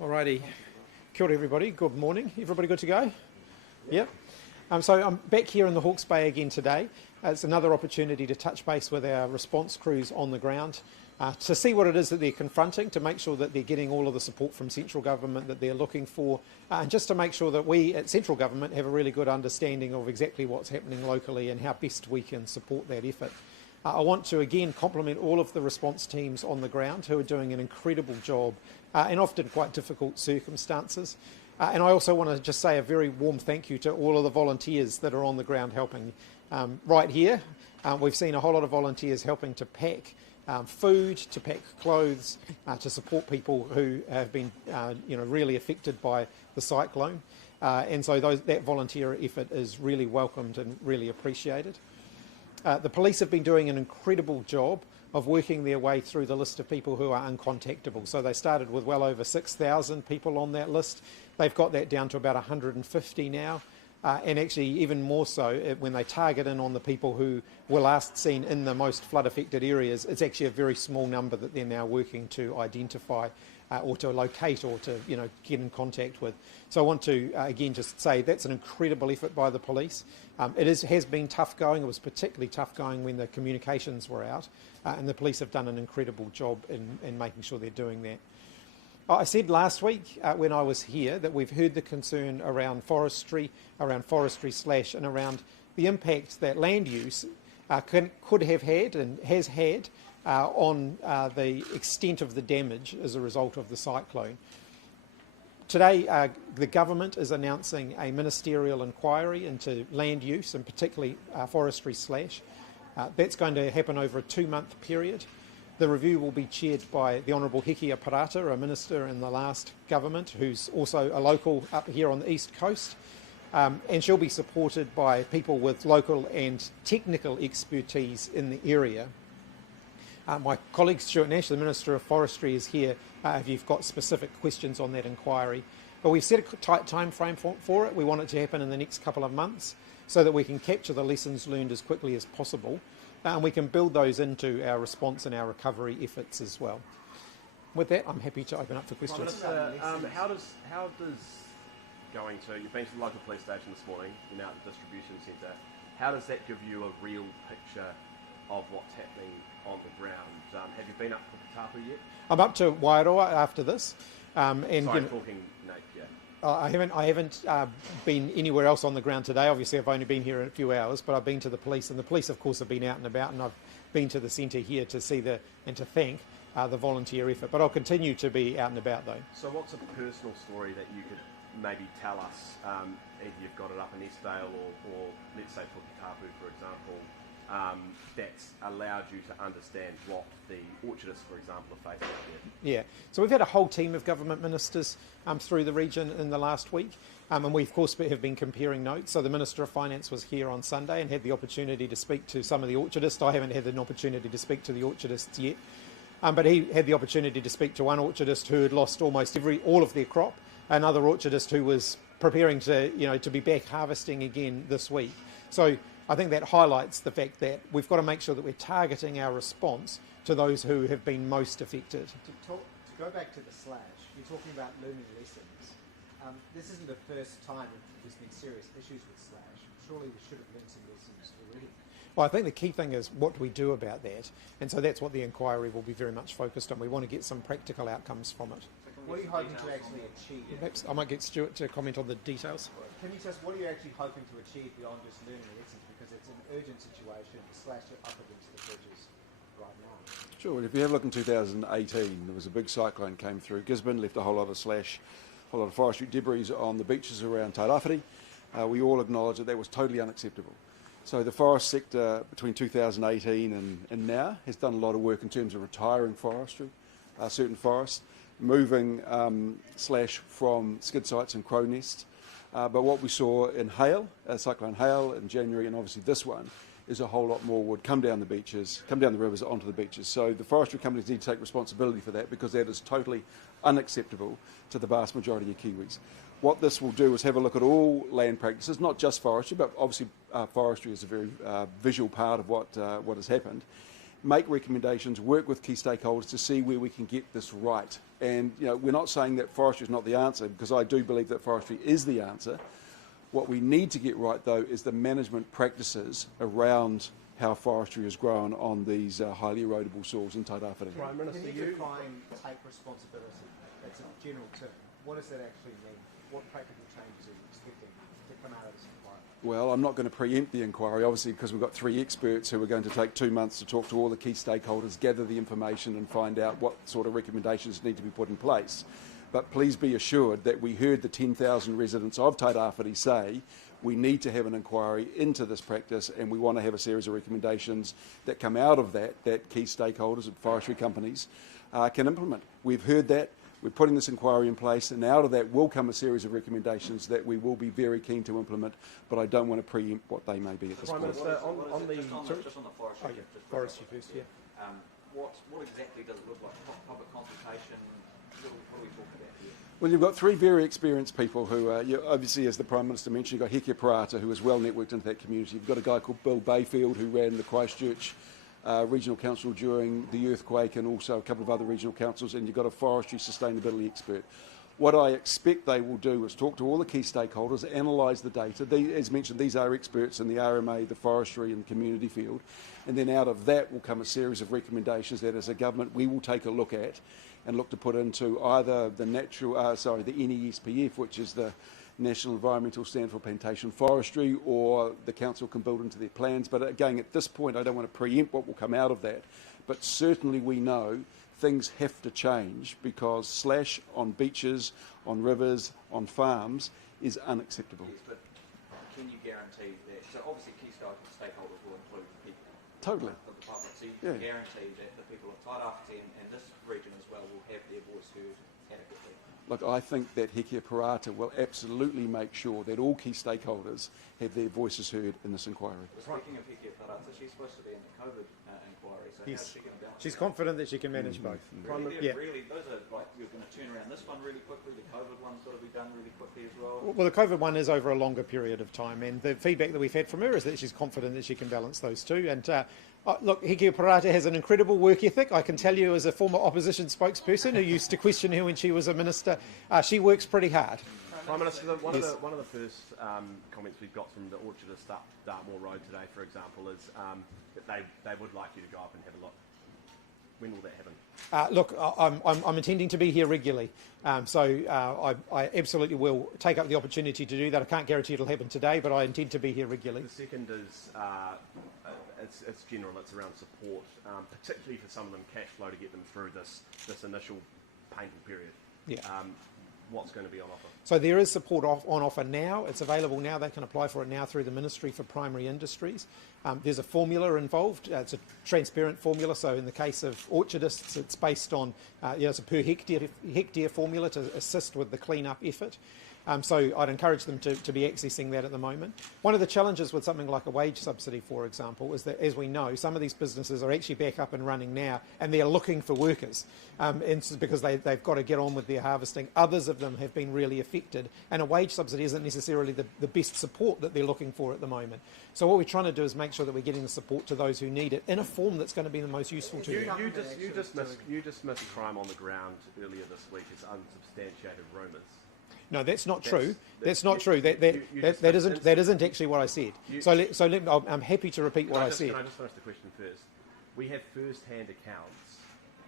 Alrighty, kia ora everybody, good morning. Everybody good to go? Yep. So I'm back here in the Hawke's Bay again today. It's another opportunity to touch base with our response crews on the ground, to see what it is that they're confronting, to make sure that they're getting all of the support from central government that they're looking for, and just to make sure that we at central government have a really good understanding of exactly what's happening locally and how best we can support that effort. I want to again compliment all of the response teams on the ground who are doing an incredible job in often quite difficult circumstances. And I also want to just say a very warm thank you to all of the volunteers that are on the ground helping. Right here, we've seen a whole lot of volunteers helping to pack food, to pack clothes, to support people who have been really affected by the cyclone. And so that volunteer effort is really welcomed and really appreciated. The police have been doing an incredible job of working their way through the list of people who are uncontactable. So they started with well over 6,000 people on that list. They've got that down to about 150 now. And actually even more so when they target in on the people who were last seen in the most flood affected areas. It's actually a very small number that they're now working to identify or to locate or to get in contact with. So I want to again just say that's an incredible effort by the police. It has been tough going. It was particularly tough going when the communications were out, and the police have done an incredible job in making sure they're doing that. I said last week when I was here that we've heard the concern around forestry slash, and around the impact that land use could have had and has had on the extent of the damage as a result of the cyclone. Today, the government is announcing a ministerial inquiry into land use, and particularly forestry slash. That's going to happen over a 2-month period. The review will be chaired by the Honourable Hekia Parata, a minister in the last government, who's also a local up here on the east coast. And she'll be supported by people with local and technical expertise in the area. My colleague Stuart Nash, the Minister of Forestry, is here if you've got specific questions on that inquiry. But we've set a tight time frame for it. We want it to happen in the next couple of months so that we can capture the lessons learned as quickly as possible, and we can build those into our response and our recovery efforts as well. With that, I'm happy to open up for questions. How does going to, you've been to the local police station this morning, you're now at the distribution centre, how does that give you a real picture of what's happening on the ground? Have you been up to Tapu yet? I'm up to Wairoa after this. Sorry, talking Napier. I haven't been anywhere else on the ground today. Obviously, I've only been here a few hours, but I've been to the police, and the police, of course, have been out and about, and I've been to the centre here to see and to thank the volunteer effort. But I'll continue to be out and about, though. So what's a personal story that you could maybe tell us, either you've got it up in Eskdale or let's say Tapu, for example, that's allowed you to understand what the orchardists, for example, are facing out there? Yeah, so we've had a whole team of government ministers through the region in the last week, and we of course have been comparing notes. So the Minister of Finance was here on Sunday and had the opportunity to speak to some of the orchardists. I haven't had an opportunity to speak to the orchardists yet, but he had the opportunity to speak to one orchardist who had lost almost all of their crop, another orchardist who was preparing to be back harvesting again this week. So I think that highlights the fact that we've got to make sure that we're targeting our response to those who have been most affected. To go back to the slash, you're talking about learning lessons. This isn't the first time there's been serious issues with slash. Surely we should have learned some lessons already. Well, I think the key thing is what do we do about that? And so that's what the inquiry will be very much focused on. We want to get some practical outcomes from it. What are you hoping to actually achieve? Perhaps I might get Stuart to comment on the details. Can you tell us what are you actually hoping to achieve beyond just learning lessons? Because it's an urgent situation. The slash are up against the bridges right now. Sure. Well, if you have a look in 2018, there was a big cyclone came through Gisborne, left a whole lot of slash, a whole lot of forestry debris on the beaches around Tairāwhiti. We all acknowledge that was totally unacceptable. So the forest sector between 2018 and now has done a lot of work in terms of retiring forestry, certain forests, moving slash from skid sites and crow nests. But what we saw in hail, Cyclone Hail in January, and obviously this one, is a whole lot more wood come down the beaches, come down the rivers onto the beaches. So the forestry companies need to take responsibility for that, because that is totally unacceptable to the vast majority of Kiwis. What this will do is have a look at all land practices, not just forestry, but obviously forestry is a very visual part of what has happened. Make recommendations, work with key stakeholders to see where we can get this right And we're not saying that forestry is not the answer, because I do believe that forestry is the answer. What we need to get right, though, is the management practices around how forestry is grown on these highly erodible soils in Tairāwhiti. Prime Minister, Can you define take responsibility? That's a general term. What does that actually mean? What practical changes are you expecting to come out of this inquiry? Well, I'm not going to preempt the inquiry, obviously, because we've got 3 experts who are going to take 2 months to talk to all the key stakeholders, gather the information and find out what sort of recommendations need to be put in place. But please be assured that we heard the 10,000 residents of Tairāwhiti say we need to have an inquiry into this practice, and we want to have a series of recommendations that come out of that key stakeholders and forestry companies can implement. We've heard that. We're putting this inquiry in place, and out of that will come a series of recommendations that we will be very keen to implement, but I don't want to preempt what they may be at this Prime point. Minister, Just on the forestry. Forestry first, yeah. What exactly does it look like? Public consultation? What are we talking about here? Well, you've got 3 very experienced people who, obviously, as the Prime Minister mentioned, you've got Heke Parata, who is well networked into that community. You've got a guy called Bill Bayfield, who ran the Christchurch Regional Council during the earthquake, and also a couple of other regional councils, and you've got a forestry sustainability expert. What I expect they will do is talk to all the key stakeholders, analyse the data. As mentioned, these are experts in the RMA, the forestry and community field, and then out of that will come a series of recommendations that as a government we will take a look at and look to put into either the NESPF, which is the National Environmental Stand for Plantation Forestry, or the council can build into their plans. But again, at this point, I don't want to preempt what will come out of that. But certainly we know things have to change, because slash on beaches, on rivers, on farms is unacceptable. Yes, but can you guarantee that? So obviously key stakeholders will include people. Totally. The department. So you Yeah. can guarantee that the people of Tairāwhiti and this region as well will have their voice heard adequately. Look, I think that Heke Parata will absolutely make sure that all key stakeholders have their voices heard in this inquiry. Speaking of Heke Parata, she's supposed to be in the COVID inquiry, so Yes. how's she going to balance? She's confident that she can manage both. Really, Yeah. really, those are like, you're going to turn around this one really quickly, the COVID one's got to be done really quickly as well. Well, the COVID one is over a longer period of time, and the feedback that we've had from her is that she's confident that she can balance those two. And look, Heke Parata has an incredible work ethic. I can tell you, as a former opposition spokesperson who used to question her when she was a minister, she works pretty hard. Prime Minister, one Yes. of the first comments we've got from the orchardist up Dartmoor Road today, for example, is that they would like you to go up and have a look. When will that happen? Look, I'm intending to be here regularly, so I absolutely will take up the opportunity to do that. I can't guarantee it'll happen today, but I intend to be here regularly. The second is it's general. It's around support, particularly for some of them cash flow to get them through this initial painful period. Yeah. What's going to be on offer? So there is support on offer now. It's available now. They can apply for it now through the Ministry for Primary Industries. There's a formula involved. It's a transparent formula. So in the case of orchardists, it's based on it's a per hectare formula to assist with the clean-up effort. So I'd encourage them to be accessing that at the moment. One of the challenges with something like a wage subsidy, for example, is that, as we know, some of these businesses are actually back up and running now, and they're looking for workers, because they've got to get on with their harvesting. Others of them have been really affected, and a wage subsidy isn't necessarily the best support that they're looking for at the moment. So what we're trying to do is make sure that we're getting the support to those who need it in a form that's going to be the most useful to them. You just missed crime on the ground earlier this week as unsubstantiated rumours. No, that's not true. That's not true. That isn't actually what I said. I'm happy to repeat what I said. Can I just finish the question first? We have first-hand accounts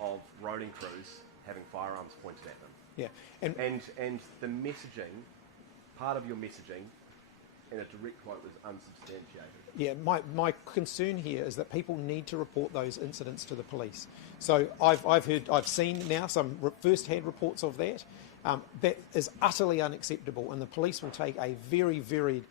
of roading crews having firearms pointed at them. Yeah, And the messaging, part of your messaging, in a direct quote, was unsubstantiated. yeah. My concern here is that people need to report those incidents to the police. So I've seen now some first-hand reports of that. That is utterly unacceptable, and the police will take a very, very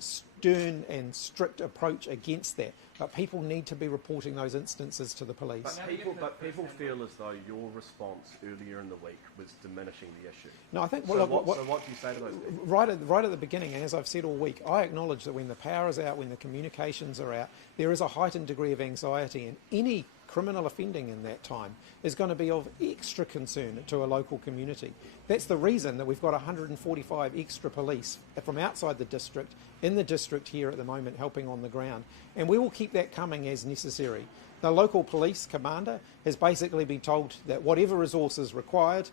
stern and strict approach against that. But people need to be reporting those instances to the police. But people feel as though your response earlier in the week was diminishing the issue. No, I think So what do you say to those people? right at the beginning, and as I've said all week, I acknowledge that when the power is out, when the communications are out, there is a heightened degree of anxiety, and any criminal offending in that time is going to be of extra concern to a local community. That's the reason that we've got 145 extra police from outside the district, in the district here at the moment, helping on the ground. And we will keep that coming as necessary. The local police commander has basically been told that whatever resource is required,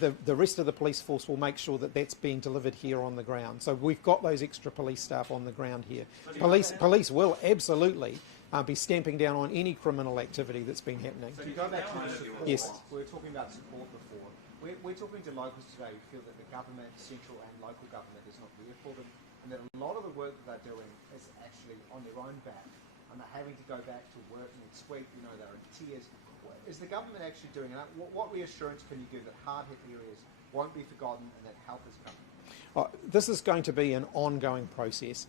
the rest of the police force will make sure that that's being delivered here on the ground. So we've got those extra police staff on the ground here. Police will absolutely be stamping down on any criminal activity that's been happening. So to go back to the support, Yes. we were talking about support before. We're talking to locals today who feel that the government, central and local government, is not there for them, and that a lot of the work that they're doing is actually on their own back, and they're having to go back to work next week. They're in tears. Is the government actually doing it? What reassurance can you give that hard-hit areas won't be forgotten and that help is coming? This is going to be an ongoing process.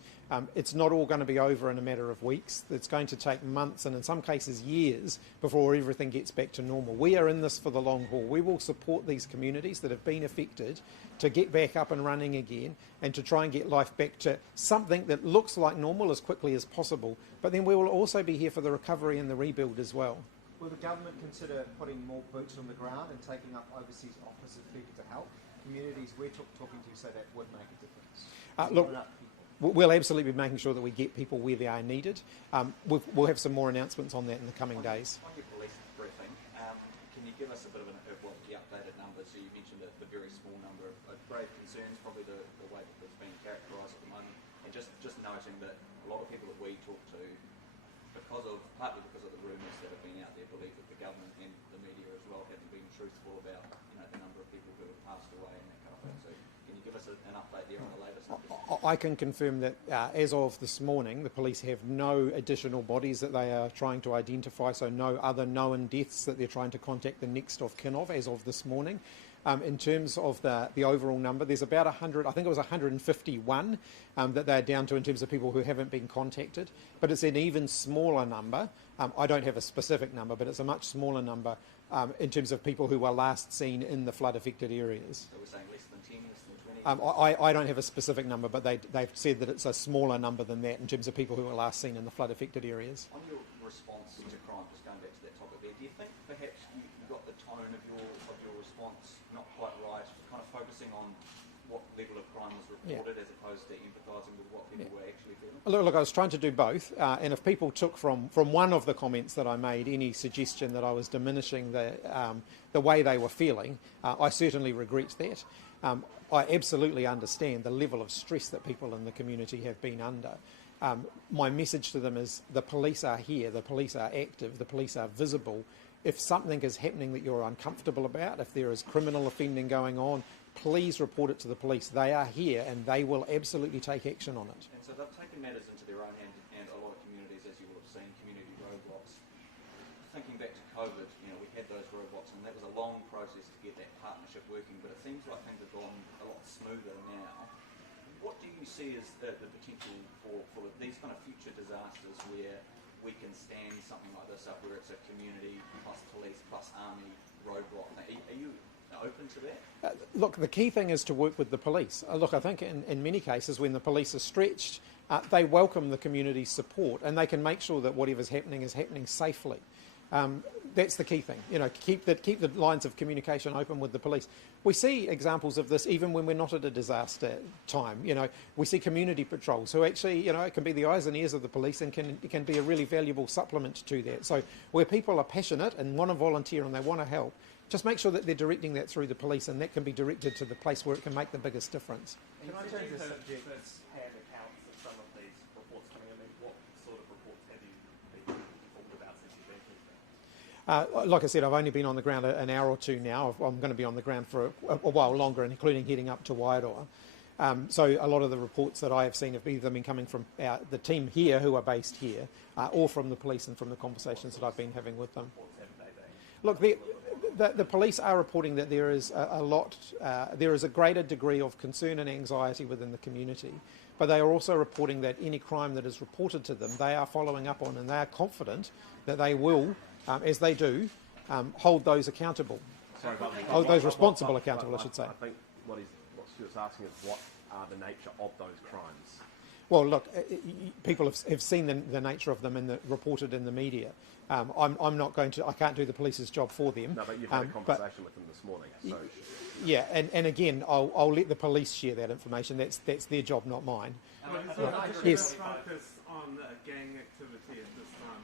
It's not all going to be over in a matter of weeks. It's going to take months and in some cases years before everything gets back to normal. We are in this for the long haul. We will support these communities that have been affected to get back up and running again and to try and get life back to something that looks like normal as quickly as possible. But then we will also be here for the recovery and the rebuild as well. Will the government consider putting more boots on the ground and taking up overseas offices of people to help? Communities we're talking to say that would make a difference. Look, we'll absolutely be making sure that we get people where they are needed. We'll have some more announcements on that in the coming days. On your police briefing, can you give us a bit of the updated numbers? So you mentioned the very small number of grave concerns, probably the way that it's being characterised at the moment, and just noting that a lot of people that we talk to, partly because of the rumours that have been out there, believe that the government and the media as well haven't been truthful about the number of people who have passed away and that kind of thing. So can you give us an update there on the latest numbers? I can confirm that as of this morning, the police have no additional bodies that they are trying to identify, so no other known deaths that they're trying to contact the next of kin of as of this morning. In terms of the overall number, there's about 100, I think it was 151 that they're down to in terms of people who haven't been contacted, but it's an even smaller number. I don't have a specific number, but it's a much smaller number in terms of people who were last seen in the flood-affected areas. So we're saying less than 10, less than 20? I don't have a specific number, but they've said that it's a smaller number than that in terms of people who were last seen in the flood-affected areas. On your response to crime, just going back to that topic there, do you think perhaps you got the tone of your response not quite right, kind of focusing on what level of crime was reported as opposed to empathising with what people were actually feeling? Look, I was trying to do both, and if people took from one of the comments that I made any suggestion that I was diminishing the way they were feeling, I certainly regret that. I absolutely understand the level of stress that people in the community have been under. My message to them is the police are here, the police are active, the police are visible. If something is happening that you're uncomfortable about, if there is criminal offending going on, please report it to the police. They are here and they will absolutely take action on it. And so they've taken matters into their own hand, and a lot of communities, as you will have seen, community roadblocks. Thinking back to COVID, we had those roadblocks, and that was a long process to get that partnership working, but it seems like things have gone a lot smoother now. What do you see as the potential for these kind of future disasters where we can stand something like this up, where it's a community plus police plus army roadblock? Are you open to that? Look, the key thing is to work with the police. Look, I think in many cases when the police are stretched, they welcome the community's support and they can make sure that whatever's happening is happening safely. That's the key thing. Keep the lines of communication open with the police. We see examples of this even when we're not at a disaster time. We see community patrols who actually, it can be the eyes and ears of the police and can be a really valuable supplement to that. So where people are passionate and want to volunteer and they want to help, just make sure that they're directing that through the police, and that can be directed to the place where it can make the biggest difference. Can I change the subject? First-hand accounts of some of these reports coming in. What sort of reports have you been informed about since you've been here? Like I said, I've only been on the ground an hour or two now. I'm going to be on the ground for a while longer, including heading up to Wairoa. So a lot of the reports that I have seen have either been coming from the team here, who are based here, or from the police and from the conversations that I've been having with them. Look, the police are reporting that there is there is a greater degree of concern and anxiety within the community, but they are also reporting that any crime that is reported to them, they are following up on, and they are confident that they will, as they do, hold those accountable. Sorry, Hold those responsible accountable, I should say. I think what Stuart's asking is what are the nature of those crimes? Well, look, people have seen the nature of them reported in the media. I'm not going to. I can't do the police's job for them. No, but you've had a conversation with them this morning. So. Yeah, and again, I'll let the police share that information. That's their job, not mine. Yes. Focus on gang activity at this time.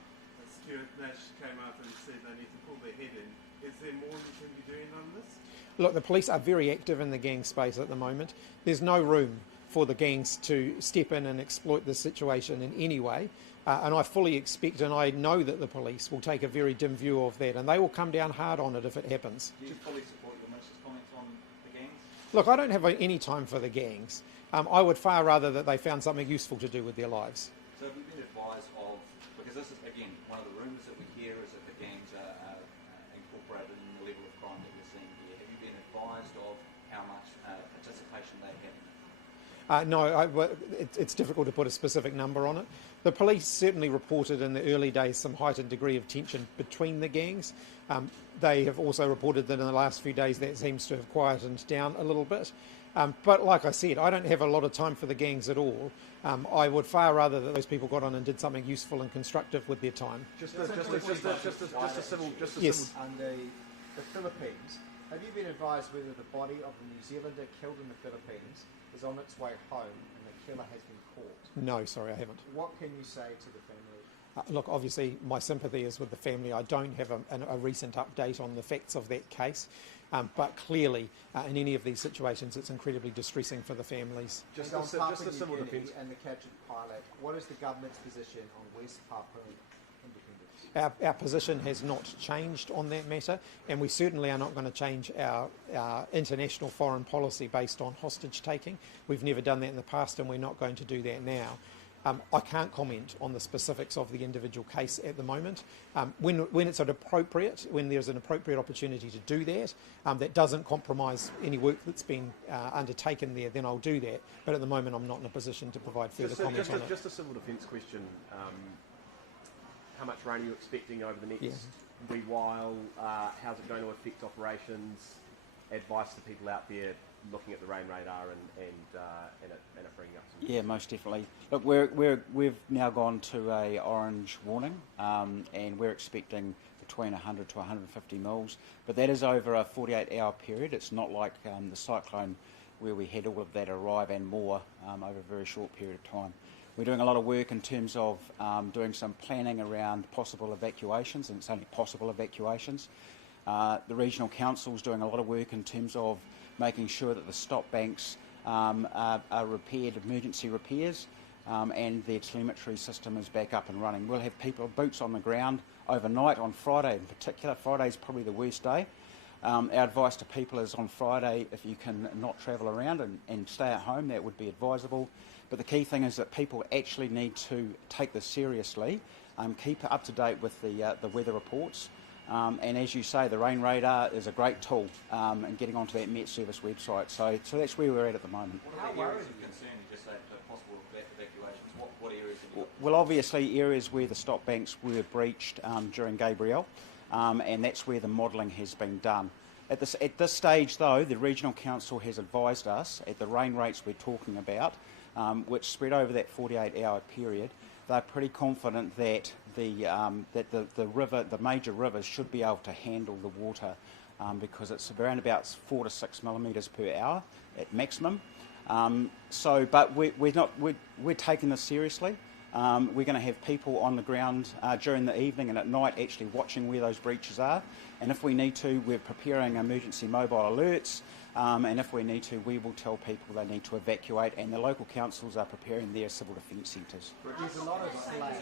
Stuart Nash came out and said they need to pull their head in. Is there more you can be doing on this? Look, the police are very active in the gang space at the moment. There's no room for the gangs to step in and exploit the situation in any way. And I fully expect, and I know that the police will take a very dim view of that, and they will come down hard on it if it happens. Do you fully support your minister's comments on the gangs? Look, I don't have any time for the gangs. I would far rather that they found something useful to do with their lives. So have you been advised of, because this is, again, one of the rumours that we hear is that the gangs are incorporated in the level of crime that we're seeing here. Have you been advised of how much participation they have? No, it's difficult to put a specific number on it. The police certainly reported in the early days some heightened degree of tension between the gangs. They have also reported that in the last few days that seems to have quietened down a little bit. But like I said, I don't have a lot of time for the gangs at all. I would far rather that those people got on and did something useful and constructive with their time. Just a civil. Yes. And the Philippines, have you been advised whether the body of the New Zealander killed in the Philippines is on its way home and the killer has been caught? No, sorry, I haven't. What can you say to the family? Look, obviously my sympathy is with the family. I don't have a recent update on the facts of that case. But clearly, in any of these situations, it's incredibly distressing for the families. Just and a on civil Papua New defence. Guinea and the captured pilot, what is the government's position on West Papua independence? Our position has not changed on that matter, and we certainly are not going to change our international foreign policy based on hostage taking. We've never done that in the past, and we're not going to do that now. I can't comment on the specifics of the individual case at the moment. When it's appropriate, when there's an appropriate opportunity to do that, that doesn't compromise any work that's been undertaken there, then I'll do that. But at the moment, I'm not in a position to provide further comment on it. Just a civil defence question. How much rain are you expecting over the next wee while? How's it going to affect operations? Advice to people out there looking at the rain radar and it bringing up some... Yeah, most definitely. Look, we've now gone to a orange warning, and we're expecting between 100 to 150 mils, but that is over a 48-hour period. It's not like the cyclone where we had all of that arrive and more over a very short period of time. We're doing a lot of work in terms of doing some planning around possible evacuations, and it's only possible evacuations. The Regional Council's doing a lot of work in terms of making sure that the stop banks are repaired, emergency repairs, and their telemetry system is back up and running. We'll have boots on the ground overnight on Friday in particular. Friday's probably the worst day. Our advice to people is on Friday, if you can not travel around and stay at home, that would be advisable. But the key thing is that people actually need to take this seriously, keep up to date with the weather reports. And as you say, the rain radar is a great tool in getting onto that Met Service website. So that's where we're at the moment. What are the areas of concern? You just said possible evacuations. What areas? Well, obviously areas where the stop banks were breached during Gabrielle, and that's where the modelling has been done. At this stage, though, the Regional Council has advised us at the rain rates we're talking about, which spread over that 48-hour period. They're pretty confident that the major rivers should be able to handle the water because it's around about 4 to 6 millimetres per hour at maximum. But we're taking this seriously. We're going to have people on the ground during the evening and at night actually watching where those breaches are. And if we need to, we're preparing emergency mobile alerts. And if we need to, we will tell people they need to evacuate, and the local councils are preparing their civil defence centres. There's a lot of slash.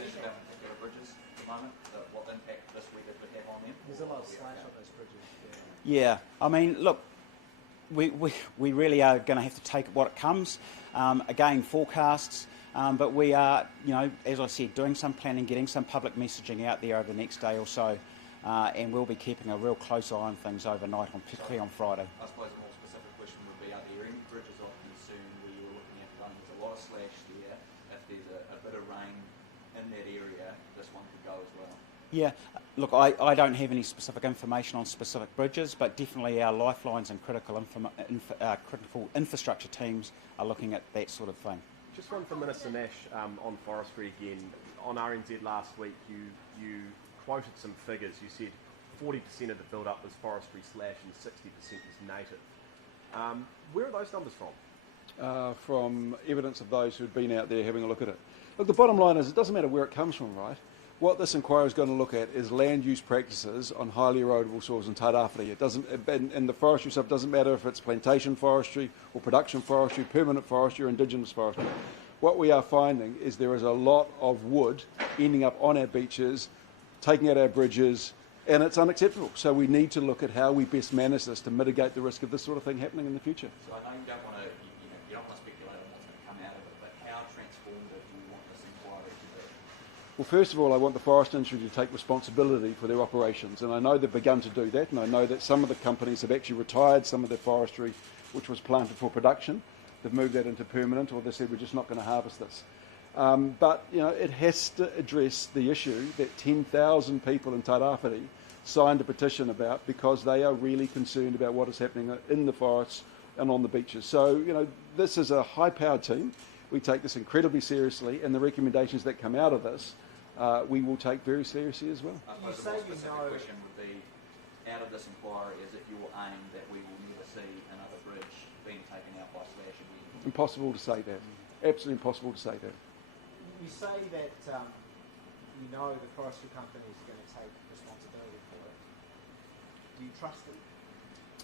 Bridges at the moment, what impact this weather could have on them? There's a lot of slash on those bridges. Yeah, I mean, look, we really are going to have to take what it comes. Again, forecasts, but we are, as I said, doing some planning, getting some public messaging out there over the next day or so, and we'll be keeping a real close eye on things overnight, particularly on Friday. I suppose a more specific question would be, are there any bridges of concern where you're looking at one? There's a lot of slash there. If there's a bit of rain in that area, this one could go as well. Yeah, look, I don't have any specific information on specific bridges, but definitely our lifelines and critical infrastructure teams are looking at that sort of thing. Just one for Minister Nash on forestry again. On RNZ last week, you quoted some figures. You said 40% of the build-up was forestry / and 60% was native. Where are those numbers from? From evidence of those who've been out there having a look at it. Look, the bottom line is it doesn't matter where it comes from, right? What this inquiry is going to look at is land use practices on highly erodible soils in Tairāwhiti. It doesn't, and the forestry stuff doesn't matter if it's plantation forestry or production forestry, permanent forestry or indigenous forestry. What we are finding is there is a lot of wood ending up on our beaches, taking out our bridges, and it's unacceptable. So we need to look at how we best manage this to mitigate the risk of this sort of thing happening in the future. So I know you don't want to, you don't want to speculate on what's going to come out of it, but how transformative do you want this inquiry to be? Well, first of all, I want the forest industry to take responsibility for their operations, and I know they've begun to do that, and I know that some of the companies have actually retired some of their forestry which was planted for production. They've moved that into permanent, or they said we're just not going to harvest this. But it has to address the issue that 10,000 people in Tairāwhiti signed a petition about because they are really concerned about what is happening in the forests and on the beaches. So, this is a high-powered team. We take this incredibly seriously, and the recommendations that come out of this, we will take very seriously as well. I suppose the more specific question would be, out of this inquiry, is if you will aim that we will never see another bridge being taken out by slash again? Impossible to say that. Absolutely impossible to say that. You say that you know the forestry company is going to take responsibility for it. Do you trust them?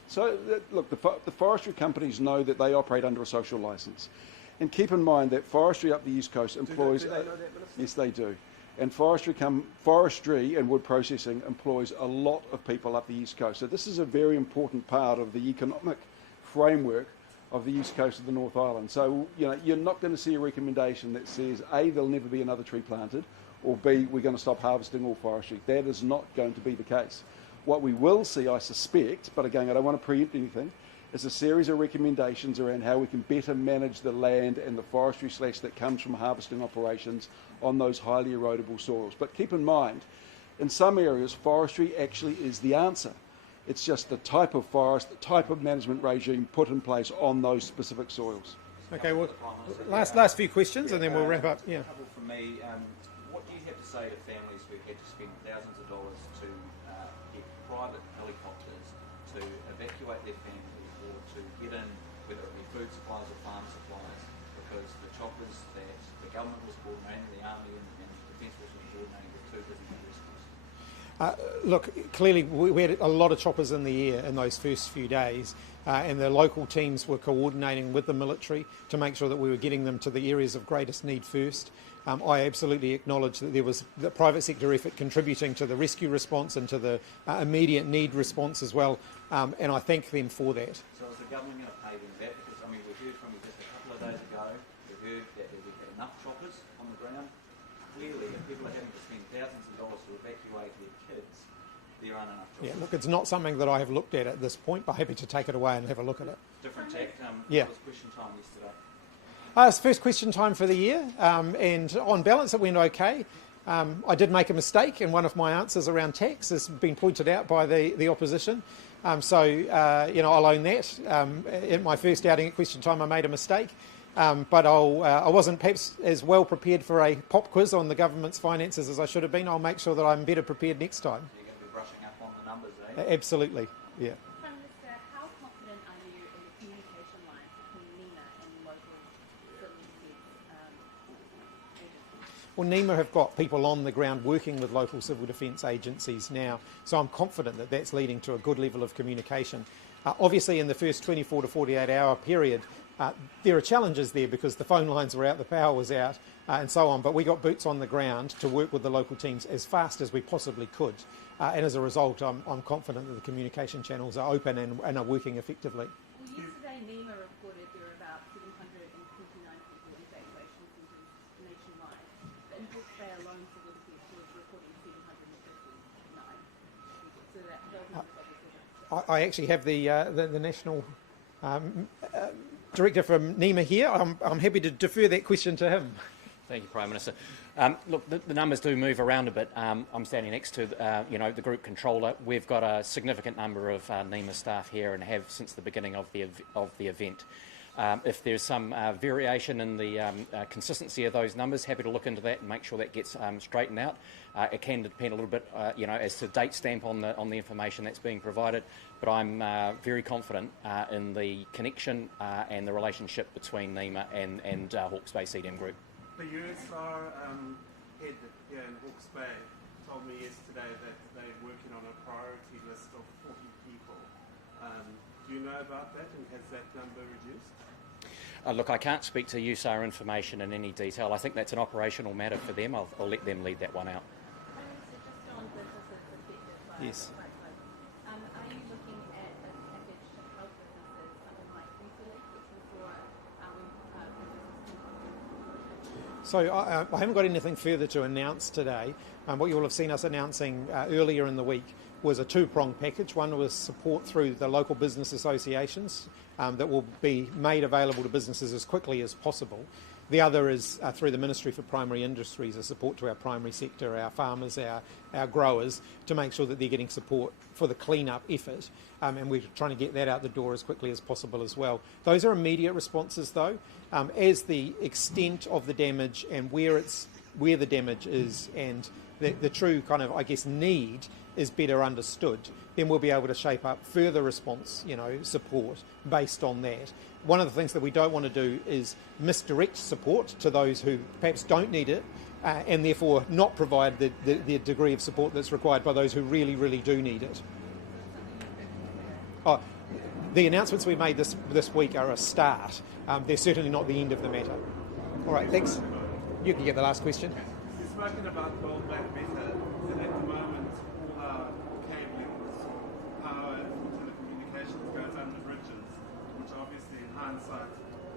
So, look, the forestry companies know that they operate under a social licence. And keep in mind that forestry up the East Coast employs... Do they know that, Minister? Yes, they do. And forestry and wood processing employs a lot of people up the East Coast. So this is a very important part of the economic framework of the East Coast of the North Island. So, you're not going to see a recommendation that says, A, there'll never be another tree planted, or B, we're going to stop harvesting all forestry. That is not going to be the case. What we will see, I suspect, but again, I don't want to preempt anything, is a series of recommendations around how we can better manage the land and the forestry / that comes from harvesting operations on those highly erodible soils. But keep in mind, in some areas, forestry actually is the answer. It's just the type of forest, the type of management regime put in place on those specific soils. Okay, well, last few questions and then we'll wrap up. Yeah. A couple from me. What do you have to say to families who had to spend thousands of dollars to get private helicopters to evacuate their family or to get in, whether it be food supplies or farm supplies, because the choppers that the government was coordinating, the Army and the Defence Force was coordinating, were too busy for rescues? Look, clearly we had a lot of choppers in the air in those first few days, and the local teams were coordinating with the military to make sure that we were getting them to the areas of greatest need first. I absolutely acknowledge that there was the private sector effort contributing to the rescue response and to the immediate need response as well, and I thank them for that. So is the government going to pay them back? Because, we heard from you just a couple of days ago, we heard that we had enough choppers on the ground. Clearly, if people are having to spend thousands of dollars to evacuate their kids, there aren't enough choppers. Yeah, look, it's not something that I have looked at this point, but happy to take it away and have a look at it. Different tact. Yeah. It was question time yesterday. It's the first question time for the year, and on balance it went okay. I did make a mistake, and one of my answers around tax has been pointed out by the opposition. So I'll own that. In my first outing at question time, I made a mistake, but I wasn't perhaps as well prepared for a pop quiz on the government's finances as I should have been. I'll make sure that I'm better prepared next time. So you're going to be brushing up on the numbers, eh? Absolutely, yeah. Prime Minister, how confident are you in the communication lines between NEMA and local civil defence agencies? Well, NEMA have got people on the ground working with local civil defence agencies now, so I'm confident that that's leading to a good level of communication. Obviously, in the first 24 to 48 hour period, there are challenges there because the phone lines were out, the power was out, and so on, but we got boots on the ground to work with the local teams as fast as we possibly could. And as a result, I'm confident that the communication channels are open and are working effectively. Well, yesterday NEMA reported there were about 729 people in evacuation centres nationwide. But in Hawke's Bay alone, civil defence was reporting 759 people. So that those numbers obviously. I actually have the national director from NEMA here. I'm happy to defer that question to him. Thank you, Prime Minister. Look, the numbers do move around a bit. I'm standing next to the group controller. We've got a significant number of NEMA staff here and have since the beginning of the event. If there's some variation in the consistency of those numbers, happy to look into that and make sure that gets straightened out. It can depend a little bit, as to date stamp on the information that's being provided, but I'm very confident in the connection and the relationship between NEMA and Hawke's Bay CDM Group. The USR head here in Hawke's Bay told me yesterday that they're working on a priority list of 40 people. Do you know about that, and has that number reduced? Look, I can't speak to USAR information in any detail. I think that's an operational matter for them. I'll let them lead that one out. Just on businesses affected by Yes. the cyclone, are you looking at a package to help businesses, something like Refilling, which was for businesses? So I haven't got anything further to announce today. What you will have seen us announcing earlier in the week was a two-pronged package. One was support through the local business associations that will be made available to businesses as quickly as possible. The other is through the Ministry for Primary Industries, a support to our primary sector, our farmers, our growers, to make sure that they're getting support for the clean-up effort. And we're trying to get that out the door as quickly as possible as well. Those are immediate responses, though. As the extent of the damage and where the damage is and the true kind of, I guess, need is better understood, then we'll be able to shape up further response, support based on that. One of the things that we don't want to do is misdirect support to those who perhaps don't need it, and therefore not provide the degree of support that's required by those who really, really do need it. The announcements we made this week are a start. They're certainly not the end of the matter. All right, thanks. You can get the last question. You've spoken about Build Back Better, and at the moment all our cabling, power for telecommunications goes under bridges, which obviously in hindsight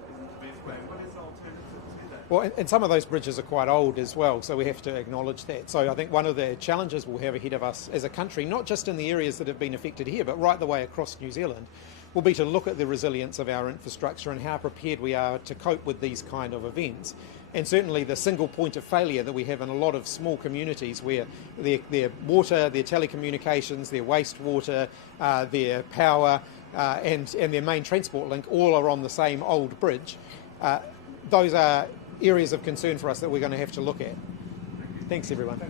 isn't the best way. What is the alternative to that? Well, and some of those bridges are quite old as well, so we have to acknowledge that. So I think one of the challenges we'll have ahead of us as a country, not just in the areas that have been affected here, but right the way across New Zealand, will be to look at the resilience of our infrastructure and how prepared we are to cope with these kind of events. And certainly the single point of failure that we have in a lot of small communities where their water, their telecommunications, their wastewater, their power and their main transport link all are on the same old bridge. Those are areas of concern for us that we're going to have to look at. Thanks, everyone.